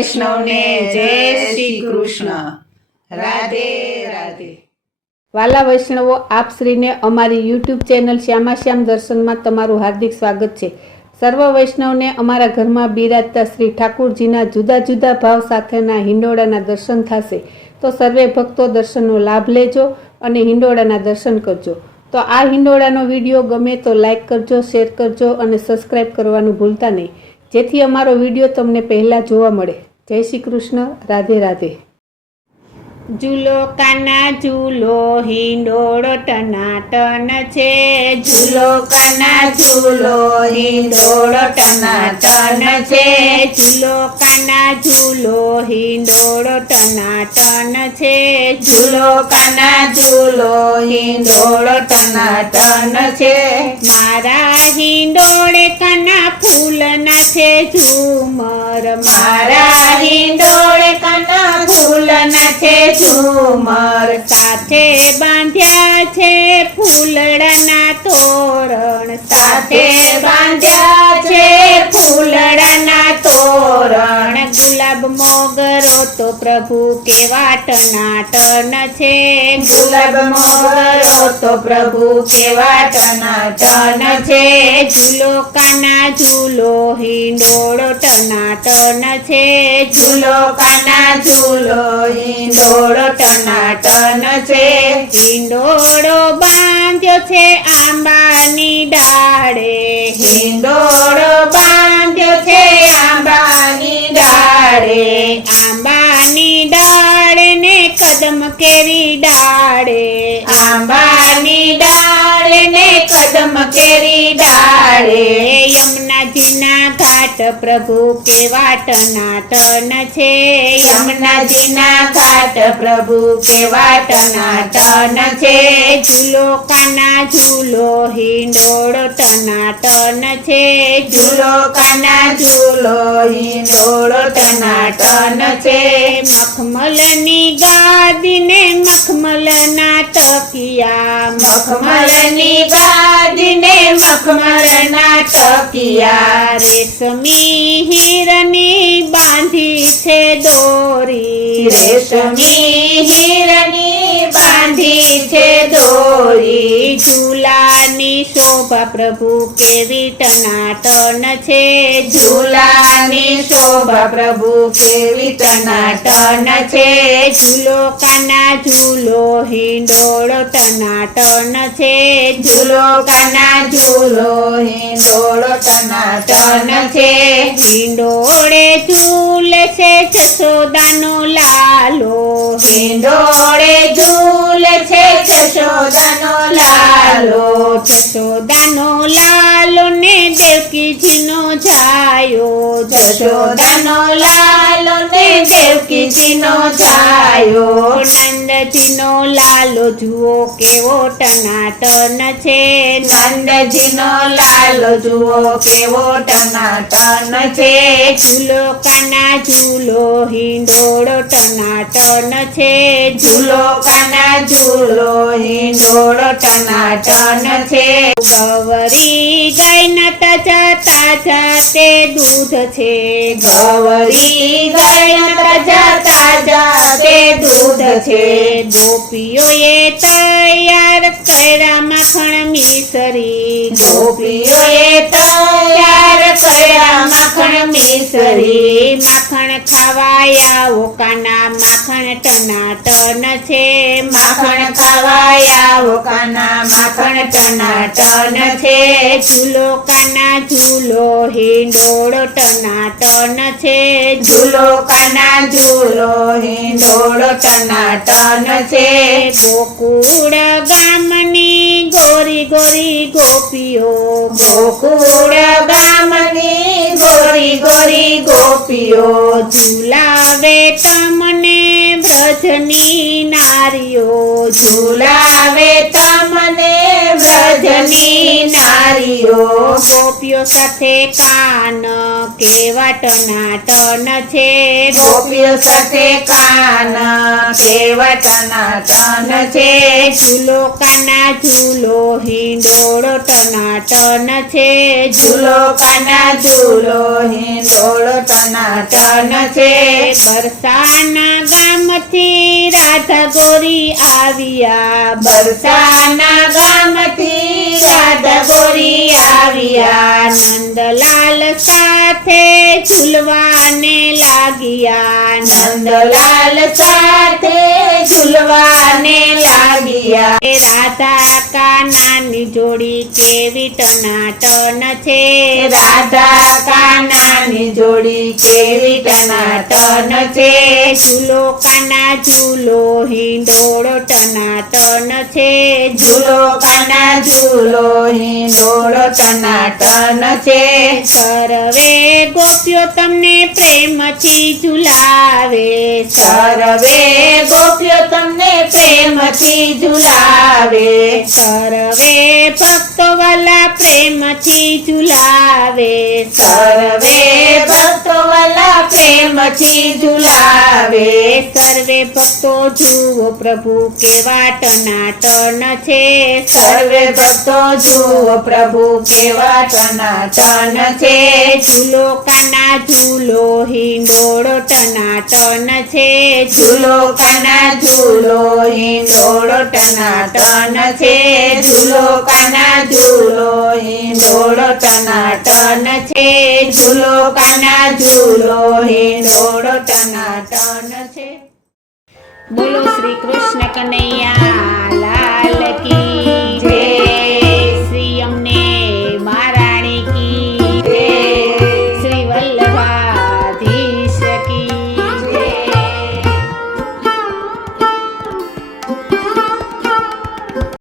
વૈષ્ણવને જય શ્રી કૃષ્ણ. રાધે રાધે. વાલા વૈષ્ણવો, આપ શ્રીને અમારી યુટ્યુબ ચેનલ શ્યામાશ્યામ દર્શનમાં તમારું હાર્દિક સ્વાગત છે. સર્વ વૈષ્ણવને અમારા ઘરમાં બિરાજતા શ્રી ઠાકુરજીના જુદા જુદા ભાવ સાથેના હિંડોળાના દર્શન થશે. તો સર્વે ભક્તો દર્શનનો લાભ લેજો અને હિંડોળાના દર્શન કરજો. તો આ હિંડોળાનો વિડીયો ગમે તો લાઈક કરજો, શેર કરજો અને સબસ્ક્રાઈબ કરવાનું ભૂલતા નહીં, જેથી અમારો વિડીયો તમને પહેલાં જોવા મળે. જય શ્રી કૃષ્ણ. રાધે રાધે. ઝૂલો કાના ઝૂલો હિંડોળો ટનાટન છે. ઝૂલો કાના ઝૂલો હિંડોળો ટનાટન છે. ઝૂલો કાના ઝૂલો હિંડોળો ટનાટન છે. ઝૂલો કાના ઝૂલો હિંડોળો ટનાટન છે. મારા હિંડોળે કાના ફૂલના છે ઝુમર. મારા હિંડોળે કાના ફૂલના છે ઝુમર. સાથે બાંધ્યા છે ફૂલડાના તોરણ. સાથે બાંધ્યા છે ફૂલડાના તોરણ. ગુલાબ મોગરો તો પ્રભુ કેવા ટનાટન છે. ગુલાબ મોગરો તો પ્રભુ કેવા ટનાટન છે. ઝૂલો કાના ઝૂલો હિંડોળો ટનાટન છે. ઝૂલો કાના ઝૂલો હિંડોળો ટનાટન છે. હિંડોળો બાંધ્યો છે આંબાની ડાળે. હિંડોળો બાંધ્યો છે આંબાની ડાળે. આંબાની ડાળે ને કદમ કેરી ડાળે. આંબાની ડાળે ને કદમ કેરી ડાળે. યમુનાજીના ઘાટ પ્રભુ કેવા ટનાટન છે. યમુનાજીના ઘાટ પ્રભુ કેવા ટનાટન છે. ઝૂલો કાના ઝૂલો હિંડોળો ટનાટન છે. ઝૂલો કાના ઝૂલો હિંડોળો ટનાટન છે. મખમલની ગાદીને મખમલના તકિયા. મખમલની ગાદીને મખમલના તકિયા. રેશમી હીરની બાંધી છે દોરી. રેશમી હીરની બાંધી છે દોરી. ઝૂલાની શોભા પ્રભુ કેવી ટનાટન છે. ઝૂલાની શોભા પ્રભુ કેવી ટનાટન છે. ઝૂલો કાના ઝૂલો હિંડોળો ટનાટન છે. ઝૂલો કાના ઝૂલો હિંડોળો ટનાટન છે. હિંડોળે ઝૂલે છે જશોદાનો લાલો. હિંડોળે ઝૂલે છે જશોદાનો લાલો. જશોદાનો લાલો ને દેવકીજીનો જાયો. જશોદાનો લાલો ને દેવકીજીનો જાયો. નંદજીનો લાલો જુઓ કેવો ટનાટન છે. નંદજીનો લાલો જુઓ કેવો ટનાટન છે. ઝૂલો કાના ઝૂલો હિંડોળો ટનાટન છે. ઝૂલો કાના ઝૂલો હિંડોળો ટનાટન છે. ગવરી ગાયના તાજા જાતે દૂધ છે. ગવરી ગાયના તાજા તે દૂધ છે. ગોપીઓએ તૈયાર કર્યા માખણ મિસરી. ગોપીઓએ તૈયાર કર્યા માખણ મિસરી. માખણ ખાવાયા કાના માખણ ટનાટન છે. માખણ ખાવાયા કાના માખણ ટનાટન છે. ઝૂલો કાના ઝૂલો હિંડોળો ટનાટન છે. ઝૂલો કાના ઝૂલો હિંડોળો ટનાટન છે. ગોકુળ ગામની ગોરી ગોરી ગોપીઓ. ગોકુળ ગામની ગોરી ગોરી ગોપીઓ. ઝુલાવે તમને વ્રજની નારીઓ. ઝુલાવે તમને વ્રજ વ્રજની નારીઓ ગોપીઓ સાથે કાન કેવા ટનાટન છે ગોપીઓ સાથે કાન કેવા ટનાટન છે ઝૂલો કાના ઝૂલો હિંડોળો ટનાટન છે ઝૂલો કાના ઝૂલો હિંડોળો ટનાટન છે બરસાના ગામથી રાધા ગોરી આવ્યા બરસાના ગામથી રાધા ગોરી આવ્યા નંદલાલ સાથે ઝૂલવાને લાગ્યા નંદલાલ સાથે ઝૂલવાને લાગ્યા રાધા કાનાની જોડી કેવી ટનાટન છે રાધા કાનાની જોડી કેવી ટનાટન છે ઝૂલો કાના ઝૂલો હિંડોળો ટનાટન છે ઝૂલો કાના ઝૂલો હિંડોળો ટનાટન છે સર્વે ગોપીઓ તમને પ્રેમથી ઝુલાવે સર્વે ગોપીઓ તમને પ્રેમથી ઝુલાવે સર્વે ભક્તો વાલા પ્રેમથી ઝુલાવે સર્વે ભક્તો વાલા પ્રેમથી ઝુલાવે સર્વે ભક્તો જુઓ પ્રભુ કેવા ટનાટન છે સર્વે ભક્તો જુઓ પ્રભુ કેવા ટનાટન છે ઝૂલો કાના ઝૂલો હિંડોળો ટનાટન છે ઝૂલો કાના ઝૂલો હિંડોળો ટનાટન છે ઝૂલો કાના ઝૂલો હિંડોળો ટનાટન છે ઝૂલો કાના ઝૂલો હિંડોળો ટનાટન છે બોલો શ્રી કૃષ્ણ કનૈયા